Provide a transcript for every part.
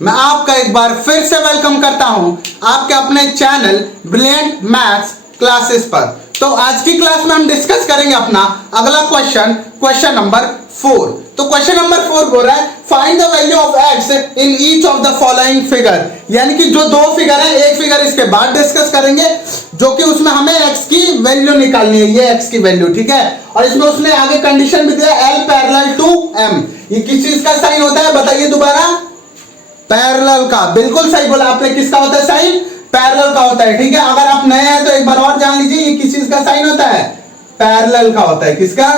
मैं आपका एक बार फिर से वेलकम करता हूं आपके अपने चैनल ब्रिलियंट मैथ्स क्लासेस पर। तो आज की क्लास में हम डिस्कस करेंगे अपना अगला क्वेश्चन नंबर 4। तो क्वेश्चन नंबर 4 बोल रहा है find the value of x in each of the following figure. यानी कि जो दो फिगर है, एक फिगर इसके बाद डिस्कस करेंगे जो कि उसमें हमें एक्स की वैल्यू निकालनी है, ये एक्स की वैल्यू, ठीक है। और इसमें उसने आगे कंडीशन भी दिया L पैरेलल टू M। ये किस चीज का साइन होता है बताइए दोबारा? पैरेलल का। बिल्कुल सही बोला आपने, किसका होता है साइन? पैरेलल का होता है, ठीक है। अगर आप नए हैं तो एक बार और जान लीजिए ये किस चीज का साइन होता है? पैरेलल का होता है। किसका?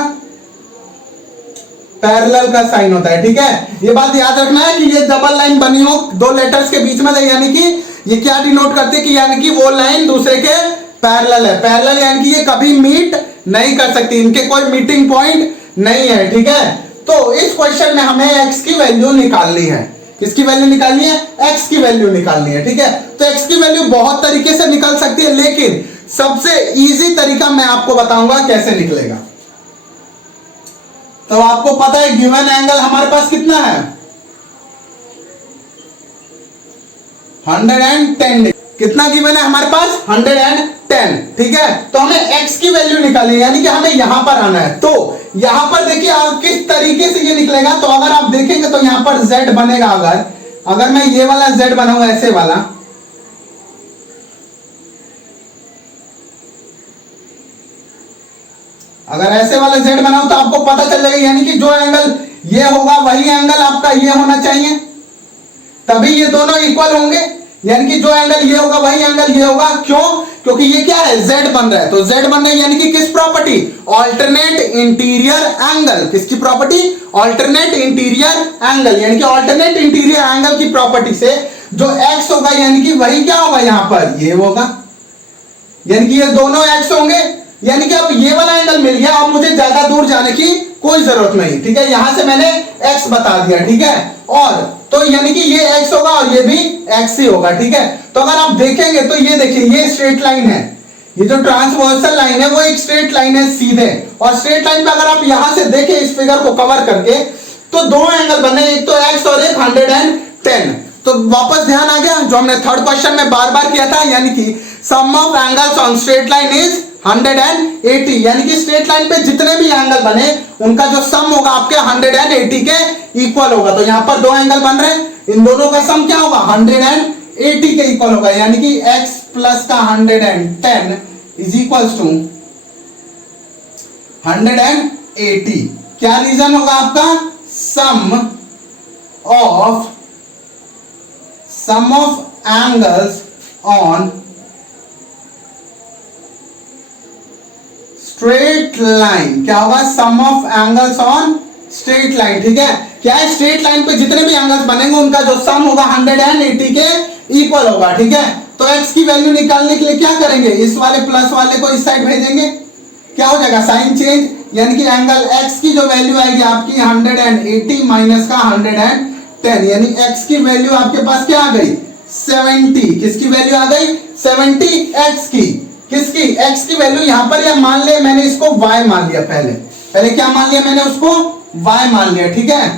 पैरेलल का साइन होता है, ठीक है। ये बात याद रखना है कि ये डबल लाइन बनी हो दो लेटर्स के बीच में, यानी कि ये क्या डिनोट करते हैं कि यानी कि वो लाइन दूसरे के पैरेलल है। पैरेलल यानी कि ये कभी मीट नहीं कर सकती, इनके कोई मीटिंग पॉइंट नहीं है, ठीक है। तो इस क्वेश्चन में हमें एक्स की वैल्यू निकालनी है। किसकी वैल्यू निकालनी है? एक्स की वैल्यू निकालनी है, ठीक है। तो एक्स की वैल्यू बहुत तरीके से निकल सकती है, लेकिन सबसे इजी तरीका मैं आपको बताऊंगा कैसे निकलेगा। तो आपको पता है गिवन एंगल हमारे पास कितना है? 110। कितना गिवन है हमारे पास? 110, ठीक है। तो हमें x की वैल्यू निकालनी है, यानी कि हमें यहां पर आना है। तो यहां पर देखिए आप किस तरीके से ये निकलेगा। तो अगर आप देखेंगे तो यहां पर z बनेगा। अगर मैं ये वाला z बनाऊं, ऐसे वाला, अगर ऐसे वाला z बनाऊं तो आपको पता चल जाएगा, यानी कि जो एंगल ये होगा वही एंगल आपका ये होना चाहिए, तभी ये दोनों इक्वल होंगे। यानी कि जो एंगल ये होगा वही एंगल ये होगा। क्यों? क्योंकि ये क्या है? z बन रहा है। तो z बन रहा है यानी कि किस प्रॉपर्टी? Alternate interior angle. किसकी प्रॉपर्टी? Alternate interior angle. यानी कि ऑल्टरनेट इंटीरियर एंगल की प्रॉपर्टी से जो x होगा यानी कि वही क्या होगा? यहां पर ये होगा, यानी कि ये दोनों x होंगे। यानी कि अब ये वाला एंगल मिल गया, अब मुझे ज्यादा दूर जाने की कोई जरूरत नहीं, ठीक है। यहां से मैंने x बता दिया, ठीक है। और तो यानी कि ये x होगा और ये भी x ही होगा, ठीक है। तो अगर आप देखेंगे तो ये देखिए ये स्ट्रेट लाइन है, ये जो ट्रांसवर्सल लाइन है वो एक स्ट्रेट लाइन है सीधे। और स्ट्रेट लाइन पे अगर आप यहां से देखें इस फिगर को कवर करके तो दो एंगल बने, एक तो x और एक 110। तो वापस ध्यान आ गया जो हमने थर्ड क्वेश्चन में बार बार किया था, यानी कि sum of angles on straight line is 180। यानी कि स्ट्रेट लाइन पे जितने भी एंगल बने उनका जो सम होगा आपके 180 के इक्वल होगा। तो यहां पर दो एंगल बन रहे हैं, इन दोनों का सम क्या होगा? 180 के इक्वल होगा। यानी कि x प्लस का 110 इज इक्वल्स टू 180। क्या रीजन होगा आपका? Sum of angles on straight line. क्या होगा? Sum of angles on straight line, ठीक है। क्या है? स्ट्रेट लाइन पे जितने भी एंगल्स बनेंगे उनका जो सम होगा 180 के इक्वल होगा, ठीक है। तो x की वैल्यू निकालने के लिए क्या करेंगे? इस वाले प्लस वाले को इस साइड भेजेंगे, क्या हो जाएगा? साइन चेंज, यानी कि एंगल x की जो वैल्यू आएगी आपकी 180 माइनस का 110, यानी x की वैल्यू आपके पास क्या आ गई? 70। किसकी वैल्यू आ गई? 70 x की। किसकी? x की वैल्यू यहां पर, या मान ले मैंने इसको y मान लिया, पहले क्या मान लिया मैंने? उसको y मान लिया, ठीक है।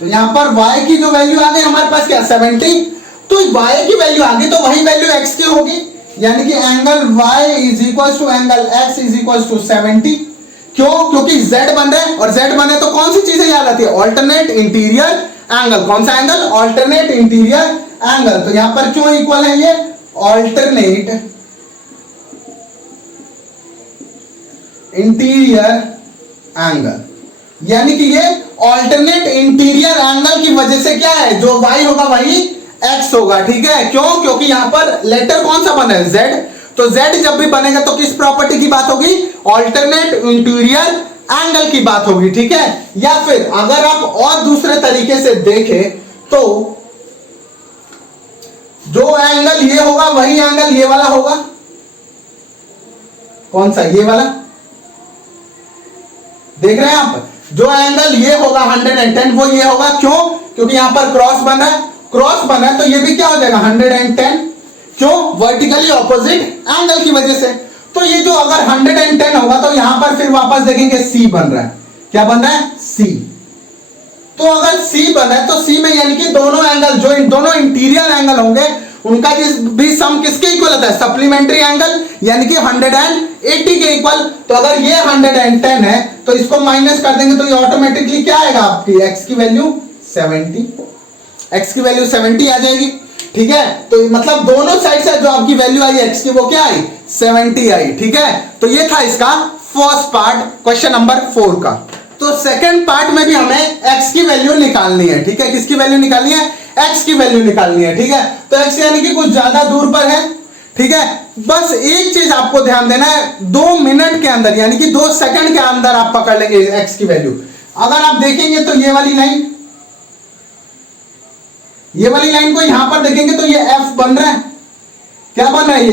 तो यहां पर y की जो वैल्यू आ गई हमारे पास क्या? 70। तो y की वैल्यू आ गई तो वही वैल्यू x की होगी, यानी कि angle y is equal to angle x is equal to 70। क्यों? क्योंकि z बन रहा है और z बने't तो कौन सी चीजें याद आती है? Alternate interior angle. कौन सा एंगल? Alternate interior angle. तो यहां पर क्यों इक्वल है ये? ऑल्टरनेट इंटीरियर एंगल, यानी कि ये ऑल्टरनेट इंटीरियर एंगल की वजह से क्या है? जो y होगा वही x होगा, ठीक है। क्यों? क्योंकि यहां पर लेटर कौन सा बना है? z। तो z जब भी बनेगा तो किस प्रॉपर्टी की बात होगी? ऑल्टरनेट इंटीरियर एंगल की बात होगी, ठीक है। या फिर अगर आप और दूसरे तरीके से देखें तो जो एंगल ये होगा वही एंगल ये वाला होगा। कौन सा? ये वाला। देख रहे हैं आप? जो एंगल ये होगा 110 वो ये होगा। क्यों? क्योंकि यहां पर क्रॉस बना है, क्रॉस बना है तो ये भी क्या हो जाएगा? 110। क्यों? वर्टिकली ऑपोजिट एंगल की वजह से। तो ये जो अगर 110 होगा तो यहां पर फिर वापस देखेंगे C बन रहा है। क्या बन रहा है? C। तो अगर C बना है तो C में इन दोनों इंटीरियर एंगल होंगे उनका भी सम किसके इक्वल होता है, सप्लीमेंट्री एंगल, यानी कि 180 के इक्वल। तो अगर ये 110 है तो इसको माइनस कर देंगे तो ये ऑटोमेटिकली क्या आएगा, आपकी x की वैल्यू 70, x की वैल्यू 70 आ जाएगी। ठीक है, तो मतलब दोनों साइड से जो आपकी वैल्यू आई x की वो क्या आई, 70 आई। ठीक है, तो ये था इसका फर्स्ट पार्ट क्वेश्चन नंबर 4 का। तो सेकंड पार्ट में भी हमें x की वैल्यू निकालनी है। ठीक है, किसकी वैल्यू निकालनी है, x की वैल्यू निकालनी है। ठीक है, तो x यानी कि कुछ ज्यादा दूर पर है। ठीक है, बस एक चीज आपको ध्यान देना है, 2 मिनट के अंदर यानी कि 2 सेकंड के अंदर आप पकड़ लेंगे x की वैल्यू। अगर आप देखेंगे तो ये वाली लाइन को यहां पर देखेंगे तो ये f बन रहा है, क्या बन रहा है, ये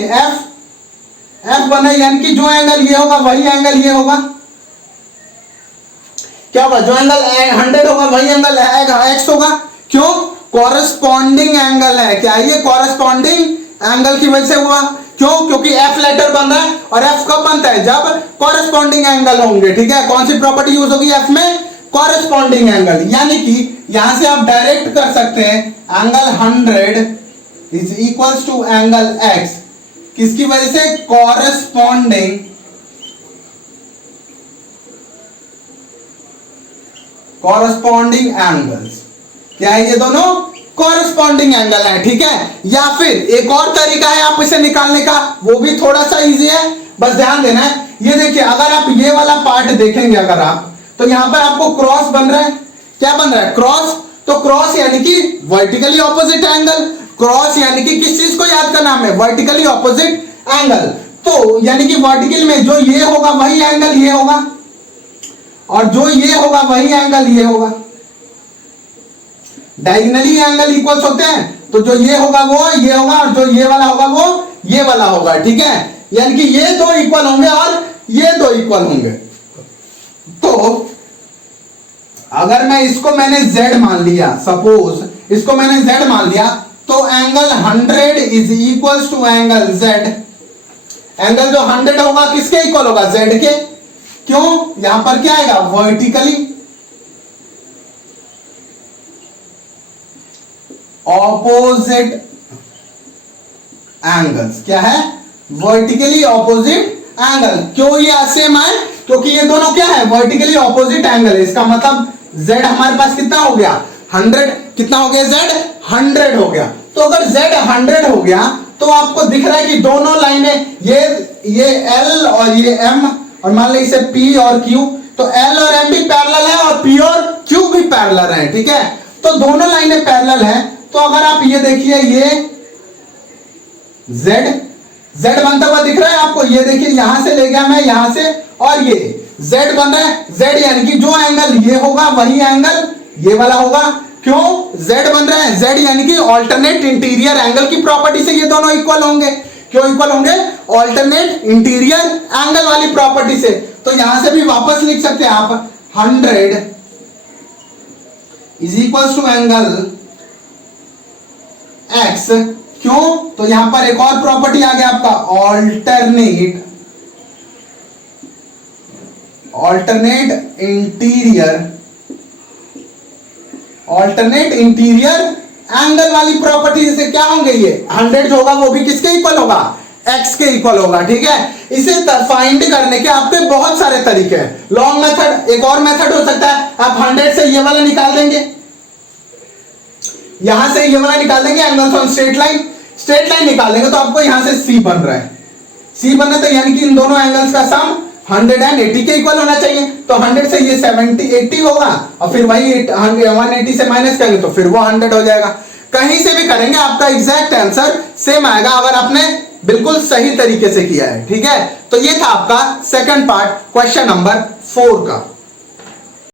f बन रहा है, यानी कि जो एंगल ये होगा वही एंगल ये होगा, क्या होगा, जो एंगल 100 होगा वही एंगल x होगा। क्यों, कॉरेस्पॉन्डिंग एंगल है, क्या ये कॉरेस्पॉन्डिंग एंगल की वजह से हुआ। क्यों, क्योंकि f लेटर बन रहा है और f कब बनता है, जब कॉरेस्पॉन्डिंग एंगल होंगे। ठीक है, कौन सी प्रॉपर्टी यूज होगी f में, कॉरेस्पॉन्डिंग एंगल, यानी कि यहां से आप डायरेक्ट कर सकते हैं angle 100 is equals to angle x, किसकी वजह से, कॉरेस्पॉन्डिंग एंगल्स, क्या है ये दोनों कॉरेस्पॉन्डिंग एंगल है। ठीक है, या फिर एक और तरीका है आप इसे निकालने का, वो भी थोड़ा सा इजी है, बस ध्यान देना है। ये देखिए, अगर आप ये वाला पार्ट देखेंगे अगर आप, तो यहां पर आपको क्रॉस बन रहा है, क्या बन रहा है, क्रॉस। तो क्रॉस यानी कि वर्टिकली ऑपोजिट एंगल, क्रॉस यानी कि किस चीज को याद करना है, वर्टिकली ऑपोजिट एंगल। तो यानी कि वर्टिकल में जो ये होगा वही एंगल ये होगा, और जो ये होगा वही एंगल ये होगा। डायगोनली एंगल इक्वल्स होते हैं, तो जो ये होगा वो ये होगा, और जो ये वाला होगा वो ये वाला होगा। ठीक है, यानी कि ये दो इक्वल होंगे और ये दो इक्वल होंगे। तो अगर मैं इसको मैंने z मान लिया, सपोज इसको मैंने z मान लिया, तो angle 100 is equals to angle z। Angle जो 100 होगा किसके इक्वल होगा, z के। क्यों, यहां पर क्या आएगा, वर्टिकली ऑपोजिट एंगल्स, क्या है, वर्टिकली ऑपोजिट एंगल। क्यों ये सेम है, क्योंकि ये दोनों क्या है, वर्टिकली ऑपोजिट एंगल है। इसका मतलब z हमारे पास कितना हो गया, 100, कितना हो गया, z 100 हो गया। तो अगर z 100 हो गया तो आपको दिख रहा है कि दोनों लाइनें, ये L और ये M, और मान लीजिए इसे P और Q, तो L और M भी पैरेलल है और P और Q भी पैरेलल है। ठीक है, तो दोनों लाइनें पैरेलल हैं। तो अगर आप ये देखिए, ये Z बनता हुआ दिख रहा है आपको, ये देखिए यहां से ले गया मैं यहां से, और ये Z बन रहा है, Z यानी कि जो एंगल ये होगा वही एंगल ये वाला होगा। क्यों, Z बन रहा है, Z यानी कि ऑल्टरनेट इंटीरियर एंगल की प्रॉपर्टी से ये दोनों इक्वल होंगे। क्यों इक्वल होंगे, ऑल्टरनेट इंटीरियर एंगल वाली प्रॉपर्टी से। तो यहां से भी वापस लिख सकते हैं आप, 100 is equal to angle x। क्यों, तो यहां पर एक और प्रॉपर्टी आ गया आपका, ऑल्टरनेट इंटीरियर एंगल वाली प्रॉपर्टी से क्या होंगे, ये 100 जो होगा वो भी किसके इक्वल होगा, x के इक्वल होगा। ठीक है, इसे फाइंड करने के आपके बहुत सारे तरीके हैं। लॉन्ग मेथड, एक और मेथड हो सकता है, आप 100 से ये वाला निकाल देंगे, यहां से ये वाला निकाल देंगे, एंगल्स ऑन स्ट्रेट लाइन निकाल देंगे, तो आपको यहां से C बन रहा है, C बन रहा है, तो यानी कि इन दोनों एंगल्स का सम 180 के इक्वल होना चाहिए। तो 100 से ये 80 होगा, और फिर वही 180 से माइनस करेंगे तो फिर वो 100 हो जाएगा। कहीं से भी करेंगे आपका एग्जैक्ट आंसर सेम आएगा, अगर आपने बिल्कुल सही तरीके से किया है। ठीक है, तो ये था आपका सेकंड पार्ट क्वेश्चन नंबर 4 का।